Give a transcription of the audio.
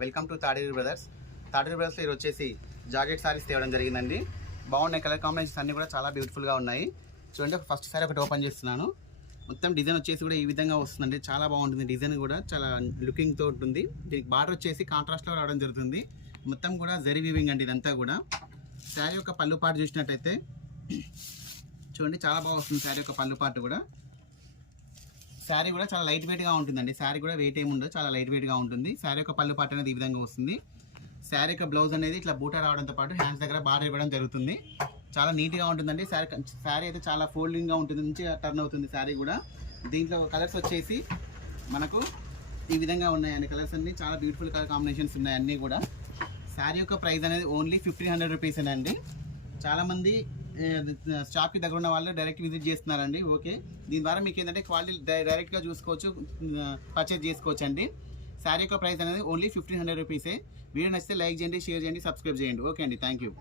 Welcome to Taderu brothers. Taderu బ్రదర్స్లో ఈరోజు వచ్చేసి జార్జెట్ సారీస్ తేవడం జరిగిందండి. బాగున్నాయి, కలర్ కాంబినేషన్స్ అన్నీ కూడా చాలా బ్యూటిఫుల్గా ఉన్నాయి. చూడండి, ఫస్ట్ సారీ ఒకటి ఓపెన్ చేస్తున్నాను. మొత్తం డిజైన్ వచ్చేసి కూడా ఈ విధంగా వస్తుందండి. చాలా బాగుంటుంది, డిజైన్ కూడా చాలా లుకింగ్తో ఉంటుంది. దీనికి బార్డర్ వచ్చేసి కాంట్రాస్ట్లో రావడం జరుగుతుంది. మొత్తం కూడా జరీ వీవింగ్ అండి ఇదంతా కూడా. శారీ యొక్క పళ్ళు పాటు చూసినట్టయితే చూడండి, చాలా బాగా వస్తుంది శారీ యొక్క పళ్ళు పాటు కూడా. శారీ కూడా చాలా లైట్ వెయిట్గా ఉంటుందండి. శారీ కూడా వెయిట్ ఏమి ఉండదు, చాలా లైట్ వెయిట్గా ఉంటుంది. శారీ యొక్క పళ్ళు పాటు అనేది ఈ విధంగా వస్తుంది. శారీ యొక్క బ్లౌజ్ అనేది ఇట్లా బూటా రావడంతో పాటు హ్యాండ్స్ దగ్గర బార్డర్ ఇవ్వడం జరుగుతుంది. చాలా నీట్గా ఉంటుందండి. శారీ అయితే చాలా ఫోల్డింగ్గా ఉంటుంది, మంచిగా టర్న్ అవుతుంది శారీ కూడా. దీంట్లో కలర్స్ వచ్చేసి మనకు ఈ విధంగా ఉన్నాయండి. కలర్స్ అన్ని చాలా బ్యూటిఫుల్ కలర్ కాంబినేషన్స్ ఉన్నాయి అన్నీ కూడా. శారీ యొక్క ప్రైస్ అనేది ఓన్లీ 1500 రూపీస్ అండి. చాలామంది షాప్కి దగ్గర ఉన్న వాళ్ళు డైరెక్ట్ విజిట్ చేస్తున్నారండి. ఓకే, దీని ద్వారా మీకు ఏంటంటే క్వాలిటీ డైరెక్ట్గా చూసుకోవచ్చు, పర్చేజ్ చేసుకోవచ్చు అండి. శారీ యొక్క ప్రైస్ అనేది ఓన్లీ 1500 రూపీసే. వీడియో నచ్చితే లైక్ చేయండి, షేర్ చేయండి, సబ్స్క్రైబ్ చేయండి. ఓకే అండి, థ్యాంక్ యూ.